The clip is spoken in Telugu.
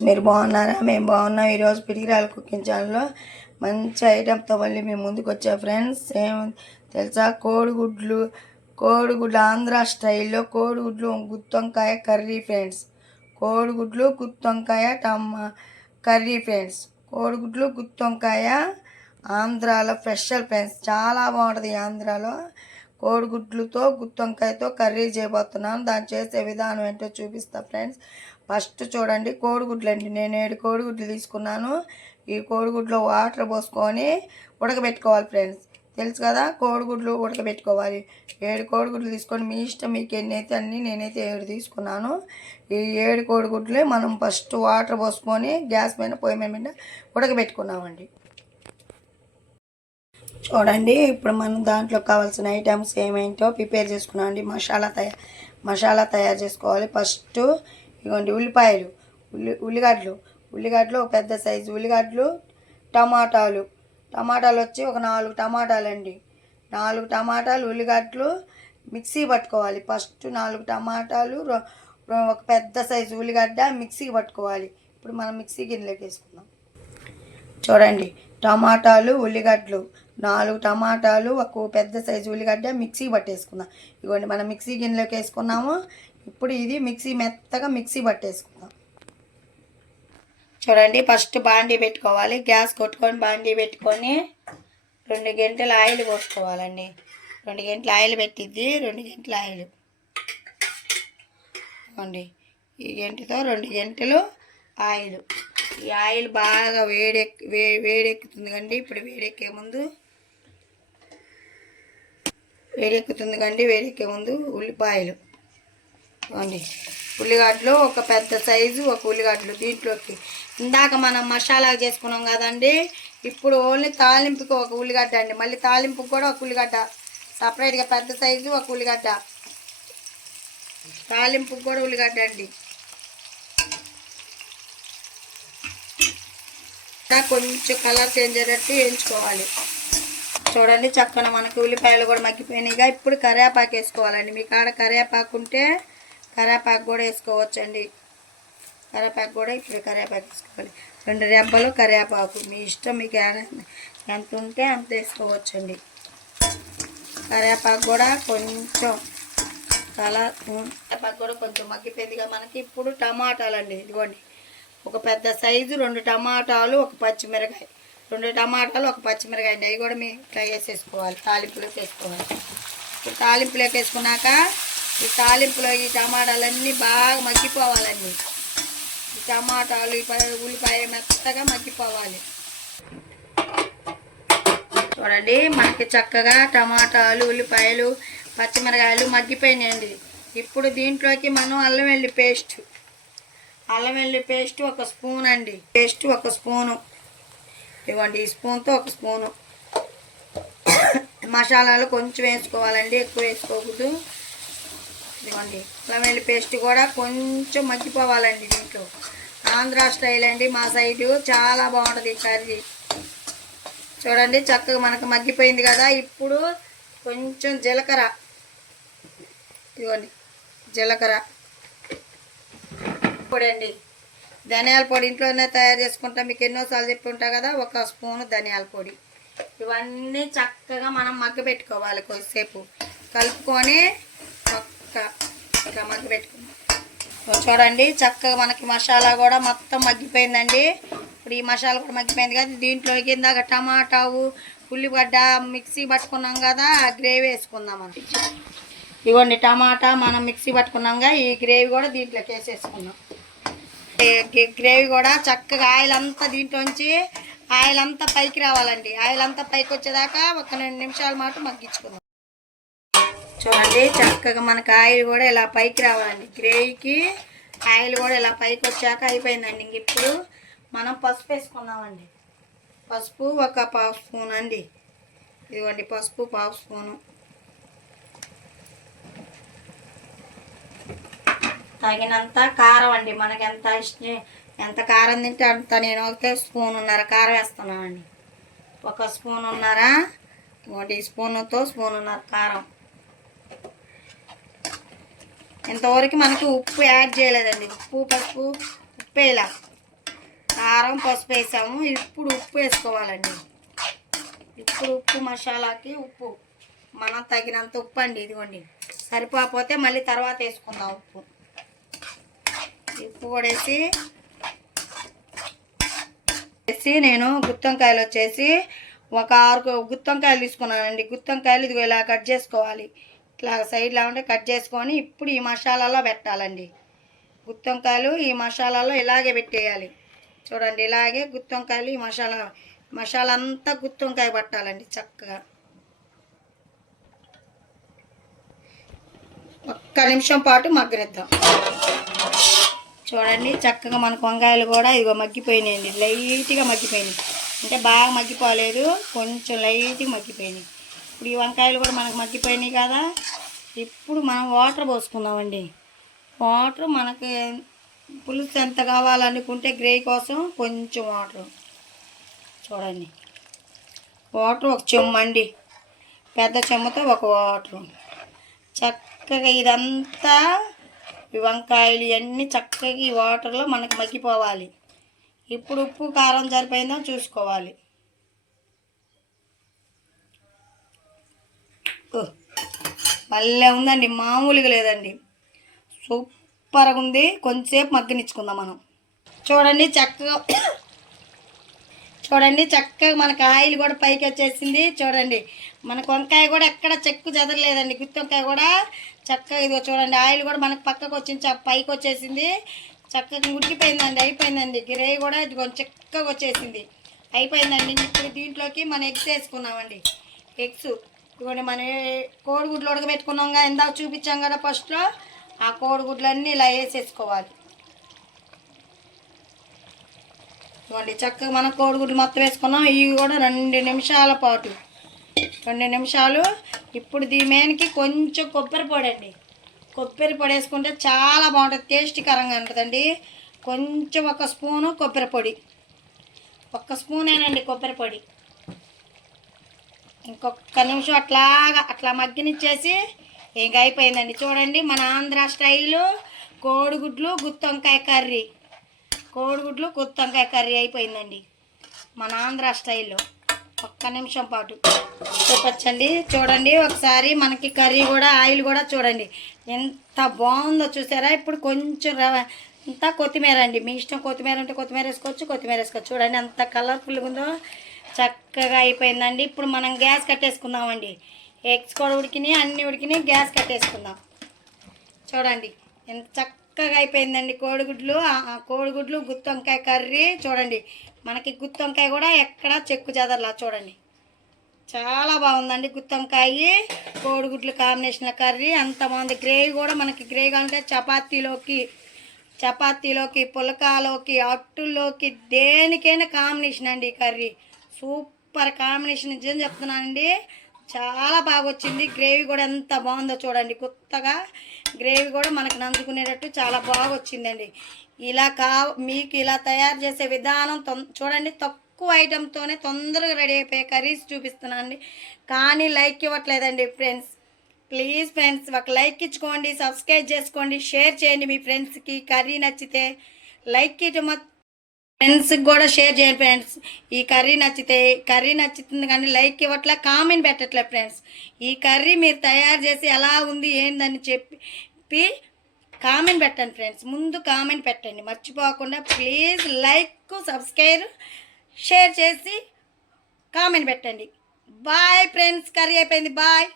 మీరు బాగున్నారా? మేము బాగున్నాం. ఈరోజు పిడిగిరాల కుకింగ్ ఛానల్లో మంచి ఐటెంతో మళ్ళీ మేము ముందుకు వచ్చా ఫ్రెండ్స్ ఏం తెలుసా? కోడిగుడ్లు కోడిగుడ్లు ఆంధ్ర స్టైల్లో కోడిగుడ్లు గుత్తొంకాయ కర్రీ ఫ్రెండ్స్ కోడిగుడ్లు గుత్తొంకాయ టమా కర్రీ ఫ్రెండ్స్ కోడిగుడ్లు గుత్తొంకాయ ఆంధ్రాలో స్పెషల్ ఫ్రెండ్స్ చాలా బాగుంటుంది ఆంధ్రాలో. కోడిగుడ్లతో గుత్తొంకాయతో కర్రీ చేయబోతున్నాను దాన్ని చేసే విధానం ఏంటో చూపిస్తా ఫ్రెండ్స్ ఫస్ట్ చూడండి కోడిగుడ్లు అండి నేను ఏడు కోడిగుడ్లు తీసుకున్నాను. ఈ కోడిగుడ్లో వాటర్ పోసుకొని ఉడకబెట్టుకోవాలి ఫ్రెండ్స్. తెలుసు కదా కోడిగుడ్లు ఉడకబెట్టుకోవాలి. ఏడు కోడిగుడ్లు తీసుకొని మీ ఇష్టం మీకు ఎన్ని అయితే అన్ని నేనైతే ఏడు తీసుకున్నాను. ఈ ఏడు కోడిగుడ్లే మనం ఫస్ట్ వాటర్ పోసుకొని గ్యాస్ మీద పొయ్యి మీద ఉడకబెట్టుకున్నామండి. చూడండి ఇప్పుడు మనం దాంట్లో కావాల్సిన ఐటమ్స్ ఏమేంటో ప్రిపేర్ చేసుకున్నామండి. మసాలా తయారు మసాలా తయారు చేసుకోవాలి ఫస్ట్. ఇదిగోండి ఉల్లిపాయలు ఉల్లి ఉల్లిగడ్డలు. ఉల్లిగడ్డలు ఒక పెద్ద సైజు ఉల్లిగడ్డలు టమాటాలు. టమాటాలు వచ్చి ఒక నాలుగు టమాటాలు అండి నాలుగు టమాటాలు ఉల్లిగడ్డలు మిక్సీ పట్టుకోవాలి. ఫస్ట్ నాలుగు టమాటాలు ఒక పెద్ద సైజు ఉల్లిగడ్డ మిక్సీకి పట్టుకోవాలి. ఇప్పుడు మనం మిక్సీ గిన్నెలోకి వేసుకుందాం. చూడండి టమాటాలు ఉల్లిగడ్డలు. నాలుగు టమాటాలు ఒక పెద్ద సైజు ఉల్లిగడ్డ మిక్సీ పట్టేసుకుందాం. ఇదిగోండి మనం మిక్సీ గిన్నెలోకి వేసుకున్నాము. ఇప్పుడు ఇది మిక్సీ మెత్తగా మిక్సీ పట్టేసుకుందాం. చూడండి ఫస్ట్ బాండీ పెట్టుకోవాలి. గ్యాస్ కొట్టుకొని బాండీ పెట్టుకొని రెండు గంటల ఆయిల్ పోసుకోవాలండి. రెండు గంటల ఆయిల్ పెట్టిద్ది రెండు గంటల ఆయిల్. అండి ఈ గంటతో రెండు గంటలు ఆయిల్. ఈ ఆయిల్ బాగా వేడెక్ వే వేడెక్కుతుంది కండి. ఇప్పుడు వేడెక్కే ముందు వేడెక్కుతుంది కండి వేడెక్కే ముందు ఉల్లిపాయలు. అండి ఉల్లిగడ్డలు ఒక పెద్ద సైజు ఒక ఉల్లిగడ్డలు దీంట్లోకి. ఇందాక మనం మసాలా చేసుకున్నాం కదండి ఇప్పుడు ఓన్లీ తాలింపుకి ఒక ఉల్లిగడ్డ అండి. మళ్ళీ తాలింపుకి కూడా ఒక ఉల్లిగడ్డ. సపరేట్గా పెద్ద సైజు ఒక ఉల్లిగడ్డ. తాలింపుకి కూడా ఉల్లిగడ్డ అండి. కొంచెం కలర్ చేంజ్ అయ్యేటట్టు వేయించుకోవాలి. చూడండి చక్కన మనకి ఉల్లిపాయలు కూడా మగ్గిపోయినాయిగా ఇప్పుడు కరివేపాకు వేసుకోవాలండి. మీ కాడ కరివేపాకు ఉంటే కరేపాకు కూడా వేసుకోవచ్చండి. కరేపాకు కూడా ఇప్పుడు కరేపాకు వేసుకోవాలి రెండు రెబ్బలు కరేపాకు. మీ ఇష్టం మీకు ఎంత ఉంటే అంత వేసుకోవచ్చండి. కరేపాకు కూడా కొంచెం కలర్ కరేపాకు కూడా కొంచెం మగ్గిపోయిందిగా మనకి. ఇప్పుడు టమాటాలండి ఇదిగోండి. ఒక పెద్ద సైజు రెండు టమాటాలు ఒక పచ్చిమిరకాయ. రెండు టమాటాలు ఒక పచ్చిమిరకాయ అండి. అవి కూడా మీ ఫ్రై చేసేసుకోవాలి. తాలింపులోకి వేసుకోవాలి. తాలింపులోకి వేసుకున్నాక ఈ తాలింపులో ఈ టమాటాలన్నీ బాగా మగ్గిపోవాలండి. ఈ టమాటాలు ఈ ఉల్లిపాయ మెత్తగా మగ్గిపోవాలి. చూడండి మనకి చక్కగా టమాటాలు ఉల్లిపాయలు పచ్చిమిరకాయలు మగ్గిపోయినాయండి. ఇప్పుడు దీంట్లోకి మనం అల్లం వెల్లి పేస్ట్. అల్లం వెల్లి పేస్ట్ ఒక స్పూన్ అండి. పేస్ట్ ఒక స్పూను. ఇవ్వండి ఈ స్పూన్తో ఒక స్పూను. మసాలాలు కొంచెం వేసుకోవాలండి ఎక్కువ వేసుకోకూడదు. ఇదిగోండి అల్లం వెల్లి పేస్ట్ కూడా కొంచెం మగ్గిపోవాలండి దీంట్లో. ఆంధ్ర స్టైల్ అండి మా సైడు. చాలా బాగుంటుంది ఈ కర్రీ. చూడండి చక్కగా మనకు మగ్గిపోయింది కదా. ఇప్పుడు కొంచెం జీలకర్ర. ఇదిగోండి జీలకర్ర పొడి అండి. ధనియాల పొడి ఇంట్లోనే తయారు చేసుకుంటాం. మీకు ఎన్నోసార్లు చెప్పి ఉంటా కదా ఒక స్పూను ధనియాల పొడి. ఇవన్నీ చక్కగా మనం మగ్గ పెట్టుకోవాలి కొద్దిసేపు. కలుపుకొని ఒక్క ఇట్లా మగ్గి పెట్టుకుందాం చూడండి చక్కగా మనకి మసాలా కూడా మొత్తం మగ్గిపోయిందండి. ఇప్పుడు ఈ మసాలా కూడా మగ్గిపోయింది కదా దీంట్లోకి ఇందాక టమాటావు ఉల్లిగడ్డ మిక్సీ పట్టుకున్నాం కదా ఆ గ్రేవీ వేసుకుందాం అండి. ఇవ్వండి టమాటా మనం మిక్సీ పట్టుకున్నాంగా ఈ గ్రేవీ కూడా దీంట్లోకి వేసేసుకున్నాం గ్రే- గ్రేవీ కూడా చక్కగా ఆయిల్ అంతా దీంట్లోంచి ఆయిల్ అంతా పైకి రావాలండి. ఆయిల్ అంతా పైకి వచ్చేదాకా ఒక రెండు నిమిషాల మాట మగ్గించుకుందాం. చూడండి చక్కగా మనకి ఆయిల్ కూడా ఇలా పైకి రావాలండి. గ్రేవీకి ఆయిల్ కూడా ఇలా పైకి వచ్చాక అయిపోయిందండి. ఇంక ఇప్పుడు మనం పసుపు వేసుకున్నామండి పసుపు ఒక పావు స్పూన్ అండి. ఇదిగోండి పసుపు పావు స్పూను. తగినంత కారం అండి. మనకి ఎంత ఇష్టం ఎంత కారం తింటే అంత నేను ఒకే స్పూన్ ఉన్నర కారం వేస్తున్నానండి. ఒక స్పూన్ ఉన్నర ఒకటి స్పూన్తో స్పూన్ ఉన్నారు కారం. ఇంతవరకు మనకి ఉప్పు యాడ్ చేయలేదండి. ఉప్పు పసుపు ఉప్పు ఇలా. కారం పసుపు వేసాము. ఇప్పుడు ఉప్పు వేసుకోవాలండి. ఇప్పుడు ఉప్పు మసాలాకి ఉప్పు. మనం తగినంత ఉప్పు అండి ఇదిగోండి. సరిపోకపోతే మళ్ళీ తర్వాత వేసుకుందాం ఉప్పు. ఉప్పు కూడా వేసి వేసి నేను గుత్తంకాయలు వచ్చేసి ఒక ఆరు గుత్తంకాయలు తీసుకున్నానండి. గుత్తంకాయలు ఇదిగో ఇలా కట్ చేసుకోవాలి. ఇట్లా సైడ్లో ఉంటే కట్ చేసుకొని ఇప్పుడు ఈ మసాలాలో పెట్టాలండి. గుత్తొంకాయలు ఈ మసాలాలో ఇలాగే పెట్టేయాలి. చూడండి ఇలాగే గుత్తొంకాయలు ఈ మసాలా మసాలా అంతా గుత్తొంకాయ పట్టాలండి చక్కగా. ఒక్క నిమిషం పాటు మగ్గనిద్దాం. చూడండి చక్కగా మనకు వంకాయలు కూడా ఇదిగో మగ్గిపోయినాయండి. లైట్గా మగ్గిపోయినాయి. అంటే బాగా మగ్గిపోలేదు కొంచెం లైట్గా మగ్గిపోయినాయి. ఇప్పుడు ఈ వంకాయలు కూడా మనకు మగ్గిపోయినాయి కదా. ఇప్పుడు మనం వాటర్ పోసుకుందామండి. వాటర్ మనకి పులుసు ఎంత కావాలనుకుంటే గ్రేవీ కోసం కొంచెం వాటర్. చూడండి. వాటర్ ఒక చెమ్మండి పెద్ద చెమ్మతో ఒక వాటర్. చక్కగా ఇదంతా ఈ వంకాయలు ఇవన్నీ చక్కగా ఈ వాటర్లో మనకు మగ్గిపోవాలి. ఇప్పుడు ఉప్పు కారం సరిపోయిందో చూసుకోవాలి. భలే ఉందండి మామూలుగా లేదండి. సూపర్గా ఉంది. కొంచెంసేపు మగ్గనిచ్చుకుందాం మనం. చూడండి చక్కగా చూడండి చక్కగా మనకు ఆయిల్ కూడా పైకి వచ్చేసింది. చూడండి మనకు వంకాయ కూడా ఎక్కడ చెక్కు చెదరలేదండి. గుత్తి వంకాయ కూడా చక్కగా ఇదిగో చూడండి ఆయిల్ కూడా మనకు పక్కకు వచ్చింది. పైకి వచ్చేసింది. చక్కగా ఉడికిపోయిందండి అయిపోయిందండి. గిరేవి కూడా కొంచెం చక్కగా వచ్చేసింది. అయిపోయిందండి. ఇప్పుడు దీంట్లోకి మనం ఎగ్స్ వేసుకున్నామండి. ఎగ్స్ ఇదిగోండి మనం కోడిగుడ్లు ఉడకబెట్టుకున్నాం ఇందాక చూపించాం కదా ఫస్ట్లో ఆ కోడిగుడ్లన్నీ ఇలా వేసేసుకోవాలి. ఇవ్వండి చక్కగా మనం కోడిగుడ్లు మొత్తం వేసుకున్నాం. ఇవి కూడా రెండు నిమిషాల పాటు. రెండు నిమిషాలు. ఇప్పుడు దీమేనికి కొంచెం కొబ్బరి పొడి అండి కొబ్బరి పొడి వేసుకుంటే చాలా బాగుంటుంది. టేస్టీకరంగా ఉంటుందండి. కొంచెం ఒక స్పూను కొబ్బరి పొడి. ఒక్క స్పూనేనండి కొబ్బరి పొడి. ఇంకొక నిమిషం అట్లాగా అట్లా మగ్గనిచ్చేసి ఇంకా అయిపోయిందండి. చూడండి మన ఆంధ్ర స్టైలు. కోడిగుడ్లు గుత్తొంకాయ కర్రీ. కోడిగుడ్లు గుత్తొంకాయ కర్రీ అయిపోయిందండి. మన ఆంధ్ర స్టైల్లో ఒక్క నిమిషం పాటు. చూపచ్చండి. చూడండి ఒకసారి మనకి కర్రీ కూడా ఆయిల్ కూడా చూడండి. ఎంత బాగుందో చూసారా? ఇప్పుడు కొంచెం అంతా కొత్తిమీర అండి. మీ ఇష్టం కొత్తిమీర ఉంటే కొత్తిమీర వేసుకోవచ్చు కొత్తిమీర వేసుకోవచ్చు. చూడండి ఎంత కలర్ఫుల్గా ఉందో. చక్కగా అయిపోయిందండి. ఇప్పుడు మనం గ్యాస్ కట్టేసుకుందామండి. ఎగ్స్ కూడా ఉడికినాయి అన్నీ ఉడికినాయి గ్యాస్ కట్టేసుకుందాం. చూడండి ఎంత చక్కగా అయిపోయిందండి కోడిగుడ్లు. కోడిగుడ్లు గుత్తొంకాయ కర్రీ చూడండి. మనకి గుత్తొంకాయ కూడా ఎక్కడ చెక్కు చెదరలా చూడండి. చాలా బాగుందండి గుత్తొంకాయ కోడిగుడ్లు కాంబినేషన్ కర్రీ. అంత బాగుంది. గ్రేవీ కూడా మనకి గ్రేవీ కావాలంటే చపాతీలోకి చపాతీలోకి పులకాలోకి అట్టులోకి దేనికైనా కాంబినేషన్ అండి ఈ కర్రీ. సూపర్ కాంబినేషన్ నిజం చెప్తున్నానండి. చాలా బాగా వచ్చింది గ్రేవీ కూడా ఎంత బాగుందో చూడండి. కొత్తగా గ్రేవీ కూడా మనకు నంచుకునేటట్టు చాలా బాగా వచ్చిందండి ఇలా కా మీకు ఇలా తయారు చేసే విధానం తొం చూడండి. తక్కువ ఐటెంతోనే తొందరగా రెడీ అయిపోయే కర్రీస్ చూపిస్తున్నానండి. కానీ లైక్ ఇవ్వట్లేదండి ఫ్రెండ్స్ ప్లీజ్ ఫ్రెండ్స్ ఒక లైక్ ఇచ్చుకోండి సబ్స్క్రైబ్ చేసుకోండి షేర్ చేయండి మీ ఫ్రెండ్స్కి కర్రీ నచ్చితే లైక్ ఇటు మా ఫ్రెండ్స్కి కూడా షేర్ చేయండి ఫ్రెండ్స్ ఈ కర్రీ నచ్చితే కర్రీ నచ్చుతుంది కానీ లైక్ ఇవ్వట్లే కామెంట్ పెట్టట్లే ఫ్రెండ్స్ ఈ కర్రీ మీరు తయారు చేసి ఎలా ఉంది ఏందని చెప్పి కామెంట్ పెట్టండి ఫ్రెండ్స్ ముందు కామెంట్ పెట్టండి. మర్చిపోకుండా ప్లీజ్ లైక్ సబ్స్క్రైబ్ షేర్ చేసి కామెంట్ పెట్టండి. బాయ్ ఫ్రెండ్స్ కర్రీ అయిపోయింది. బాయ్